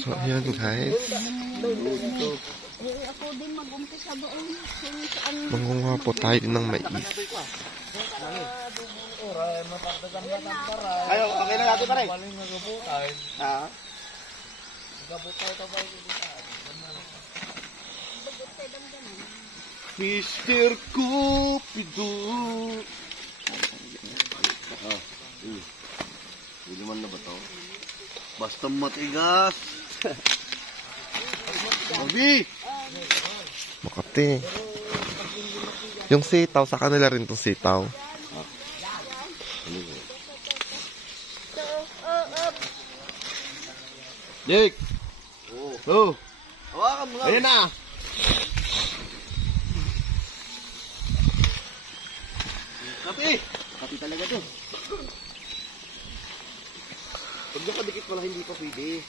So, ayan guys. Ako din mag-umpisa doon. Mangunguha po tayo ng mais. Ayo, okay na natin pare. Ha? Mr. Cupido. Hindi man na ba ito? Basta matigas. Sabi! Makati. Yung sitaw, sa kanila rin itong sitaw. Dick! Oh! Hawakan mo nga. Ayan na! Kapi! Kapi talaga to. Pag nakadikit pala hindi pa pwede.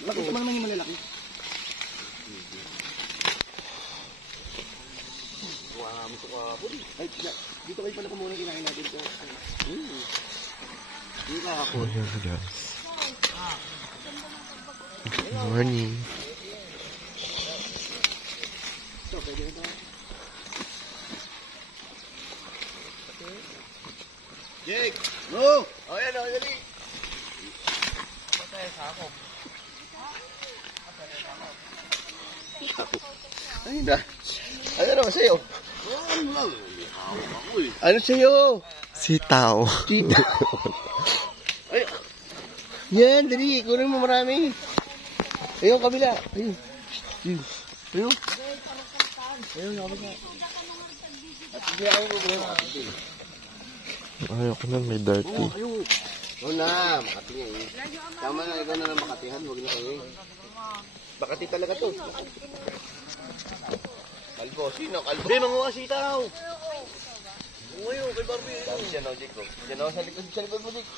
Bakit naman nang yung malalaki? Wow, ito ka po. Ay, dito kayo pala muna kinain natin ito. Hindi ka ako. Ayan guys. Good morning. Ito, pwede ito. Jake! No! O yan o, dali! Patay sa ako. Ay na. Ano naman sa'yo? Ano sa'yo? Sitaw. Kita. Ay. Yan, dali. Kunin mo marami. Ayun, kabila. Ayun. Ayun. Ayun, kabila. At hindi ako problema. Ayoko na, may dirty. Ayun. Oo na, Makati nga eh. Tama na, ikaw na lang Makatihan. Huwag na kayo eh. Makati talaga to. Kalbo, sino? Kalbo. Hindi, manguha sitaw. Ngayon, kay Barbie. Dami siya na, Jake. Diyan ako sa likod mo, Jake.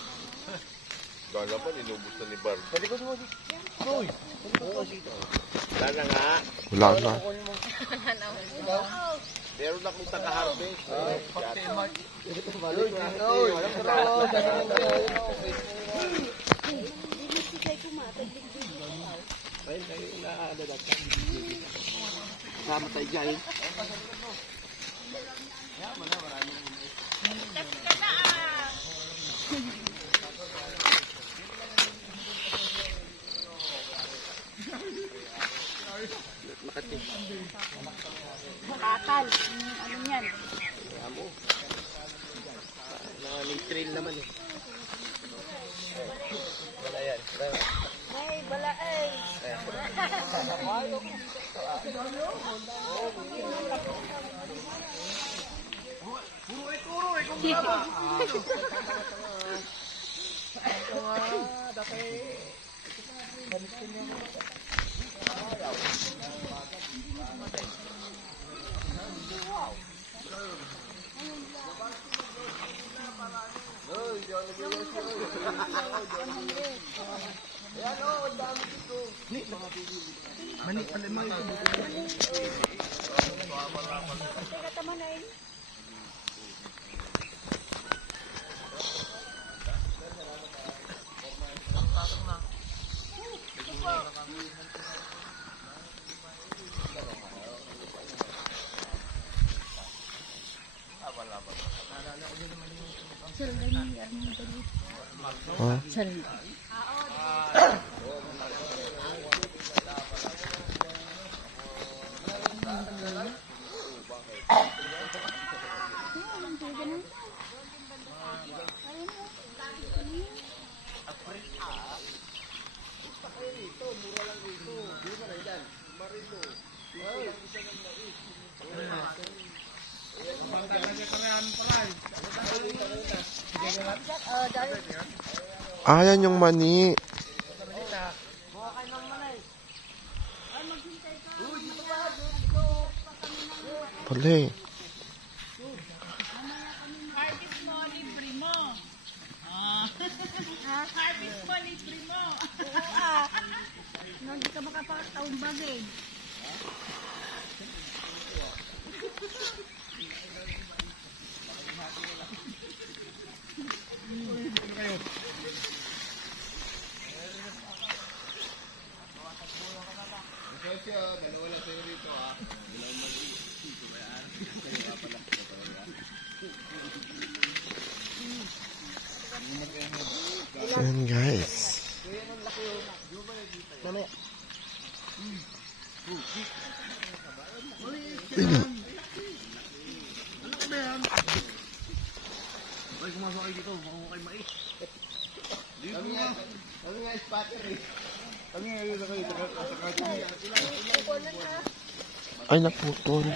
Kala pa, inubos na ni Barbie. Sa likod mo, Jake. Uy, manguha sitaw. Wala na nga. Wala na. Pero nakita ka harvest. Sama tayo dyan. Makati. Bakal. Ano yan? Amo. May trail naman eh. Wala yan. Ay, bala ay. Mani, palimang ito. Teka, tama na yun. Ha? Ayan yung mani. Pali. Harvest mo, libre mo. Harvest mo, libre mo. Hindi ka makapakataon bagay. Ayan guys. Kami nga spotter eh. Ay, naputol.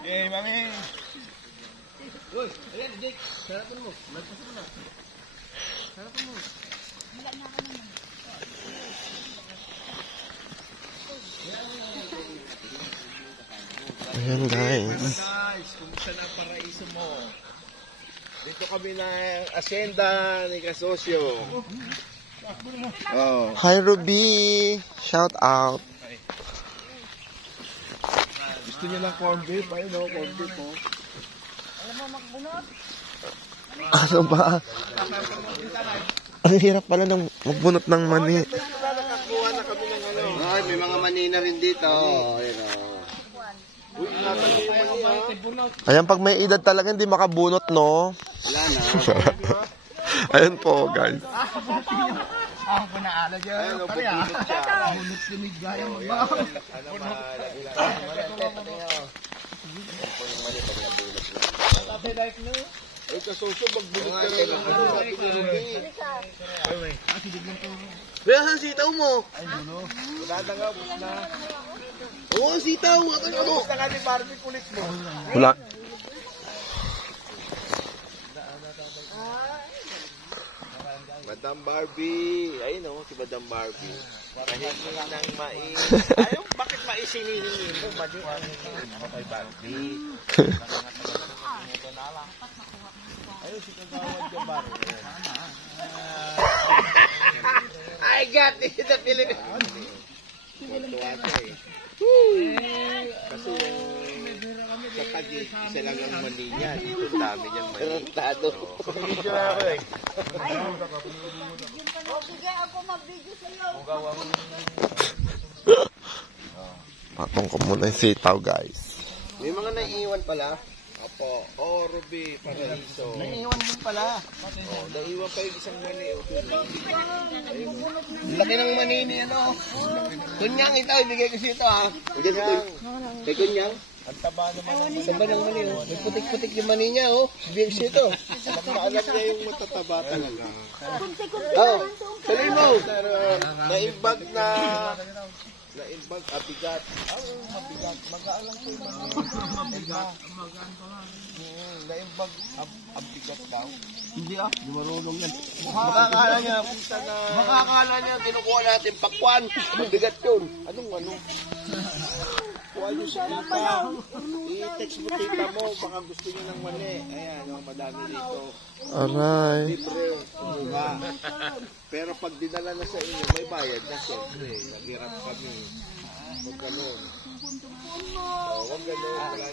Okay, mami. Uy, ayan, Jake. Sarapan mo. Nagpasok na. Sarapan mo. Ayan guys. Guys, kumusta na ang paraiso mo? Dito kami na asyenda ni Kasosyo. Oh. Hi Ruby. Shout out. Gusto niya ng corn beef? Ayun o, corn beef po. Ano ba? Ang hirap pala ng magbunot ng mani. Nakakuha na kami ng ano. Ay, may mga manina rin dito. Ayun o. Uy, natangin yung mani ha. Ayan, pag may edad talaga hindi makabunot, no? Wala na. Ayan po, guys. Ayun o, bubunot siya. Ay, Kasosyo, magbunot ka rin ng ano. Sabi ko, Ruby. Kaya saan sitaw mo? Wala na nga, bus na. Oo, sitaw. Ano mo? Basta ka ni Barbie, kulit mo. Wala. Madam Barbie. Ayun o, si Madam Barbie. Pahingi ng mais. Ayun, bakit mais hinihingi mo? Mali ang hinihingi mo kay Barbie. Ayun, si Kagawad ka Barbie. I got it. The Philippines. Tuwa siya eh. Kasi sa Taguig, isa lang ang mani niya. Dito dami niyang mani. Tarantado. Video na ako eh. Sige, ako mag-video sa'yo. Patong ko muna yung sitaw, guys. May mga naiiwan pala. Opo. Oh, Ruby, Paraiso. Naiiwan din pala. Oh, naiwan pa yung isang mani. Laki ng manini, ano. Kunyang ito, ibigay ko sito ha. Diyan sa kay Kunyang. Ang taba naman. Saan ba ng mani? Oh? May putik-putik yung mani niya, oh. Ibigay ko sito. Alam niya yung matataba talaga. Oh, sabi mo. Naimbag na... Naimbag, abigat. Mabigat. Magaan lang po yung mabigat. Naimbag, abigat daw. Hindi ah, di marunong yan. Makakala niya, kinukuha natin pakwan. Mabigat yun. Anong? Kuha niyo sa tita. I-text mo tita mo, baka gusto niyo ng mali. Ayan, madami dito. Aray. Libre, diba? Pero pag dinala na sa inyo, may bayad na siyempre. Naghirap kami. Huwag ganun. Huwag ganun. Wala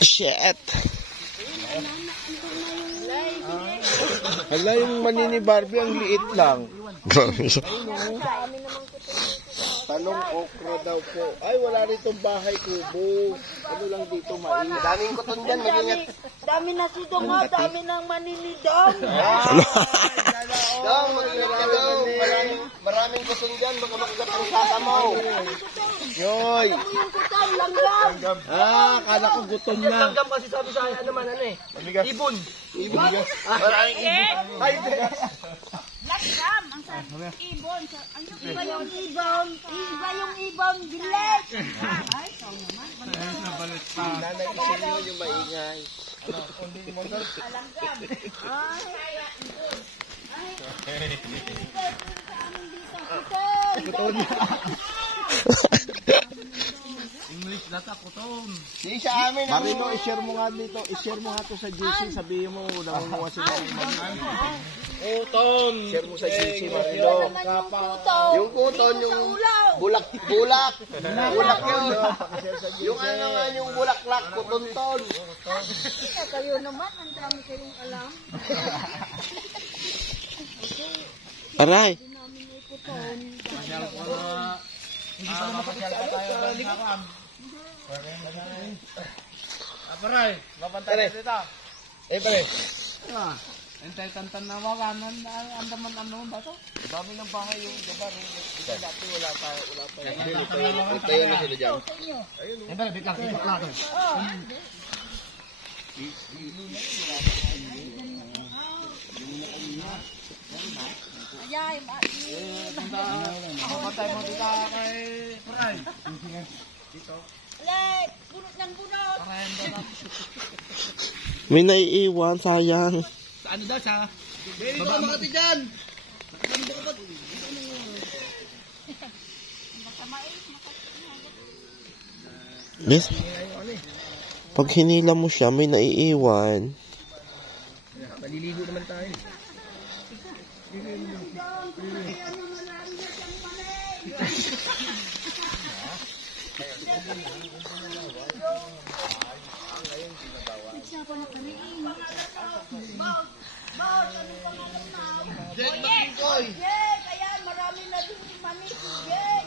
Shit. Hala, yung mani ni Barbie, ang liit lang. Grabe siya. Tanong okra daw po. Ay, wala rito bahay kubo. Ano lang dito, mais. Daming kuton dyan, mag-ingat. Dami na sito nga, dami ng maninidong. Dong, mag-ingat ka dong. Maraming kuton dyan, baka makagat ang saka mo. Yoy! Yung kutan, langgam. Kala ko gutom na. Langgam kasi sabi sa akin, ano man, ano eh. Ibon. Maraming ibon. Ay, Langgam. Ang sabi. Ibon. Ang Iba yung ibon, iba yung ibon, bilet. Nanay isin yung maingay. Langgam. Kuton. Di sa amin ang... Marino, i-share mo nga dito. I-share mo nga to sa GC. Sabihin mo, nangunguha sila ng mani. Kuton. Share mo sa GC, Marino. Yung kuton, yung bulak. Bulak yun. Yung ano nga yung bulaklak, kutonton. Kayo naman, ang dami kayong alam. Aray. cellphone. Paray, mapantay na dito. Eh, pare. Entay tantan na wakanan andaman ano ba to? Dami ng bahay yung gabar. Dati wala pa. Tayo na sila dyan. Eh pala biglang ikot lang. Ayay, Mapantay mo dito kay Paray. alay, bunot ng bunot. May naiiwan, sayang. Ano daw sa? Baby ba makati dyan? Yes. Pag hinila mo siya, may naiiwan. Maliligo naman tayo. Jay, kaya marami na din si Manis. Jay.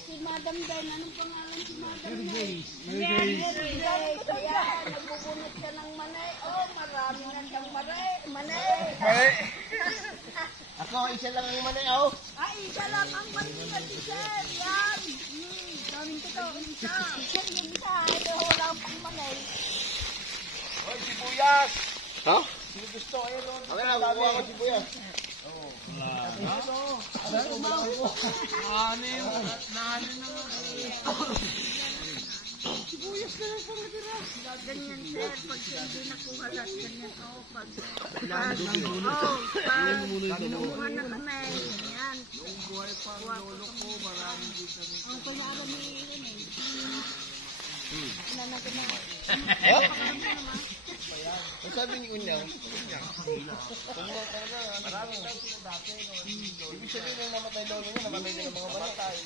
Si Madam Dan, anong pangalan si Madam Dan? Jay. Kaya nagbubunot siya ng manay. Oh, marami na siyang manay. Ako, isa lang ang manay, oh. Ay, isa lang ang manay na si Sir. Yan. Daming totoo. Isa. Yung isa, wala pang manay. Hoy, sibuyas! Ha? Sino gusto? Ayun o. Ang ina, kukuha ko si Kuya. Ganyan, Sir. Pag hindi nakuha lahat, ganyan. Oh, pag nakuha na kami. Yan. Yung buhay pa, lolo ko, marami dito. Ang kaya alam mo yun eh. Ang sabi ni Unyang, ibig sabihin yung namatay lolo niya, namatay din ang mga manatay.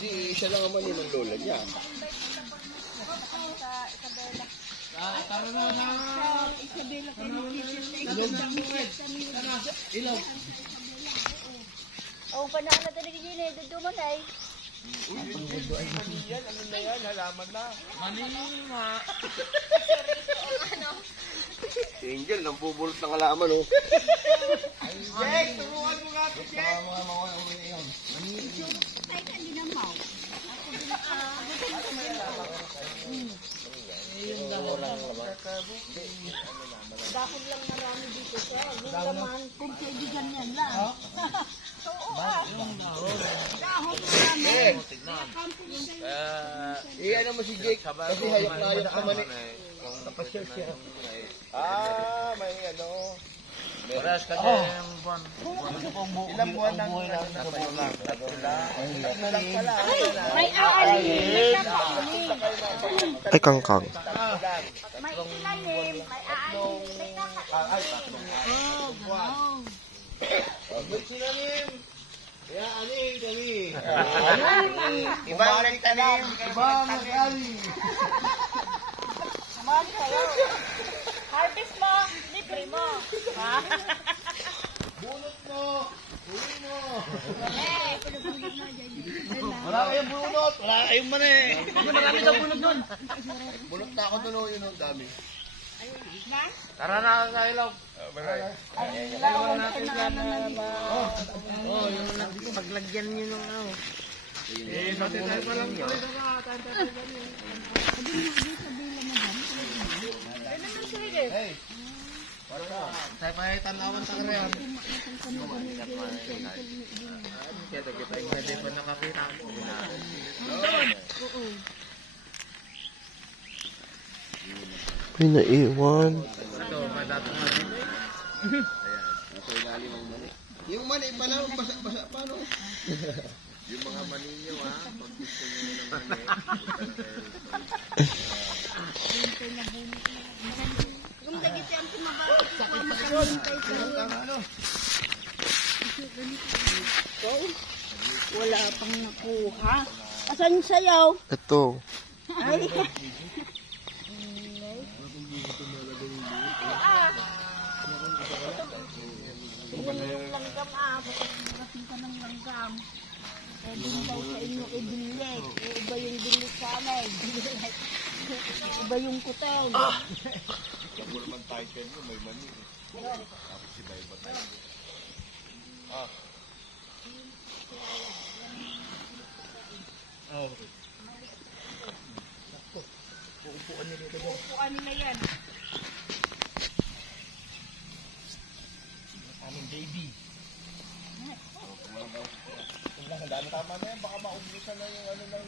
Di, isa lang ang mali ng lola niya. Oh, panahon na talaga yun eh. Duduman ay. Yan, ano na yan? Halaman na. Si Angel, nang bubulot ng halaman, oh. Jay, turuan mo nga ito, Jay! Ay, hindi na mau. Dahon lang marami dito siya. Yung laman, kung kaibigan yan lang. Oo ah. Dahon marami. Ano mo si Jake, kasi hayok na hayok sa mani. Napasyal siya. Ah, may ano. Oras ka yung buwan. Ilang buwan ng tatlo lang. Tatlo lang pala. May aalim. Ay, kangkang. May ilalim. May aalim. May nakaalim. Oh, gano'n. Ba't sinanim? Kaya aning kami. Ibang nagtanim. Ibang nag-ali. Samahan kayo. Harvest mo. Libre mo. Ha? Bunot mo. Uwi mo. Eh, pinagulog na dyan. Wala kayong bunot. Wala kayong mani. Marami daw bunot nun. Bunot na ako doon, oh, yun, ang dami. Tara na sa ilaw. Paglagyan nyo ng ano. Pati tayo pa lang tuloy na ka. Hey. Tayo pa ay tanawan sa karehan. Kita yung pwede pa nakakita. May naiiwan. Ito, madatong natin. Yung mani pa lang, basa-basa pa, no? Yung mga mani nyo, ha? Pag gusto nyo ng mani. Kung dagit yan, tumabalik. Wala pang nakuha. Ha? Asan yung sayaw? Ito. Ay. Yung langgam Pagkakasing ka ng langgam. Pwede daw sa inyo ibilig. Iba yung bilig sa amin. Iba yung kuteng. Upuan nila yan. Tama na yan, baka maubusan na yung ano ng